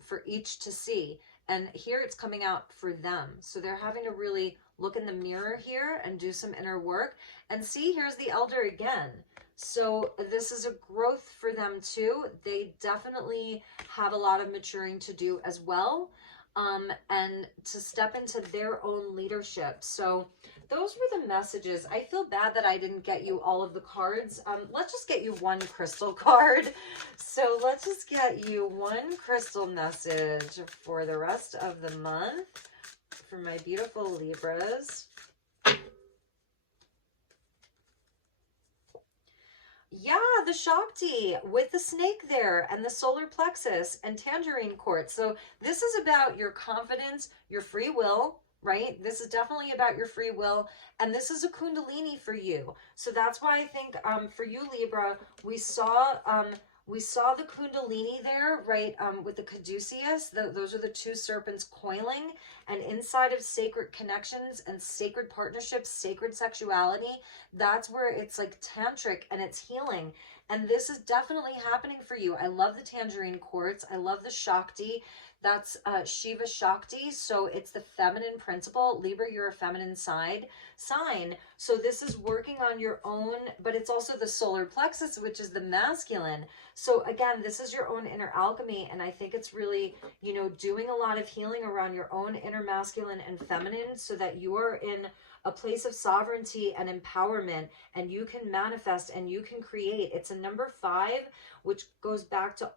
for each to see. And here it's coming out for them. So they're having to really look in the mirror here and do some inner work. And see, here's the elder again. So this is a growth for them too. They definitely have a lot of maturing to do as well. And to step into their own leadership. So those were the messages. I feel bad that I didn't get you all of the cards. Let's just get you one crystal card. So let's just get you one crystal message for the rest of the month for my beautiful Libras. Yeah, the Shakti with the snake there and the solar plexus and tangerine quartz. So this is about your confidence, your free will, right? This is definitely about your free will. And this is a Kundalini for you. So that's why I think for you, Libra, we saw the Kundalini there, right, with the Caduceus. Those are the two serpents coiling. And inside of sacred connections and sacred partnerships, sacred sexuality, that's where it's like tantric and it's healing. And this is definitely happening for you. I love the tangerine quartz. I love the Shakti. That's Shiva Shakti. So it's the feminine principle. Libra, you're a feminine sign. So this is working on your own, but it's also the solar plexus, which is the masculine. So again, this is your own inner alchemy. And I think it's really, you know, doing a lot of healing around your own inner masculine and feminine so that you are in a place of sovereignty and empowerment, and you can manifest and you can create. It's a number 5, which goes back to,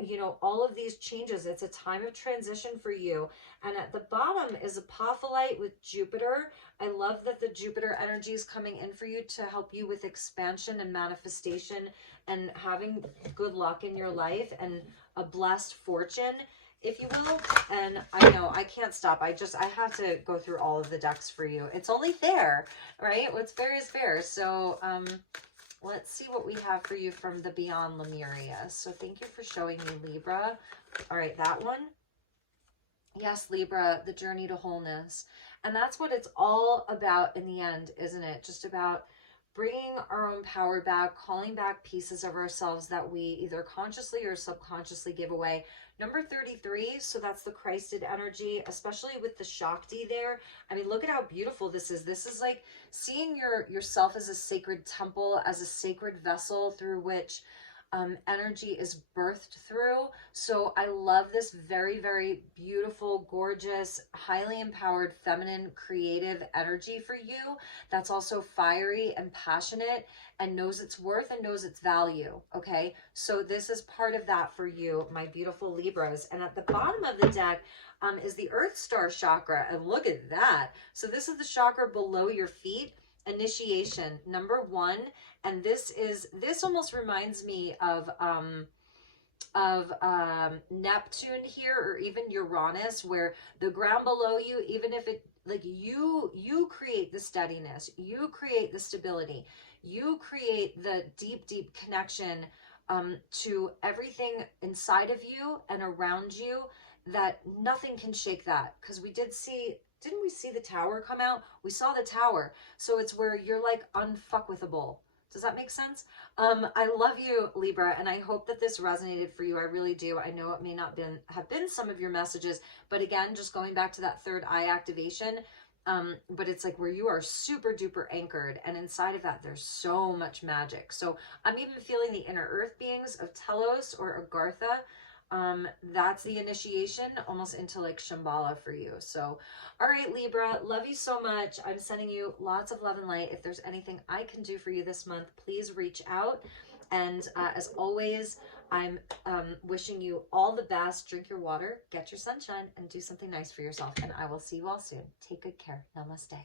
you know, all of these changes. It's a time of transition for you. And at the bottom is apophyllite with Jupiter. I love that the Jupiter energy is coming in for you to help you with expansion and manifestation and having good luck in your life and a blessed fortune, if you will. And I know I can't stop. I have to go through all of the decks for you. It's only fair, right? What's fair is fair. So let's see what we have for you from the Beyond Lemuria. So thank you for showing me, Libra. All right, that one. Yes, Libra, the journey to wholeness. And that's what it's all about in the end, isn't it? Just about bringing our own power back, calling back pieces of ourselves that we either consciously or subconsciously give away. Number 33, so that's the Christed energy, especially with the Shakti there. I mean, look at how beautiful this is. This is like seeing yourself as a sacred temple, as a sacred vessel through which energy is birthed through. So I love this very, very beautiful, gorgeous, highly empowered, feminine, creative energy for you. That's also fiery and passionate and knows its worth and knows its value. Okay. So this is part of that for you, my beautiful Libras. And at the bottom of the deck is the Earth Star chakra. And look at that. So this is the chakra below your feet. Initiation, number 1. And this almost reminds me of Neptune here, or even Uranus, where the ground below you, even if it, like, you create the steadiness, you create the stability, you create the deep connection to everything inside of you and around you, that nothing can shake that. Because didn't we see the tower come out? We saw the tower. So it's where you're like unfuckwithable. Does that make sense? I love you, Libra, and I hope that this resonated for you. I really do. I know it may not have been some of your messages, but again, just going back to that third eye activation, but it's like where you are super duper anchored, and inside of that, there's so much magic. So I'm even feeling the inner earth beings of Telos or Agartha. That's the initiation almost into like Shambhala for you. So, all right, Libra, love you so much. I'm sending you lots of love and light. If there's anything I can do for you this month, please reach out. And as always, I'm wishing you all the best. Drink your water, get your sunshine, and do something nice for yourself. And I will see you all soon. Take good care. Namaste.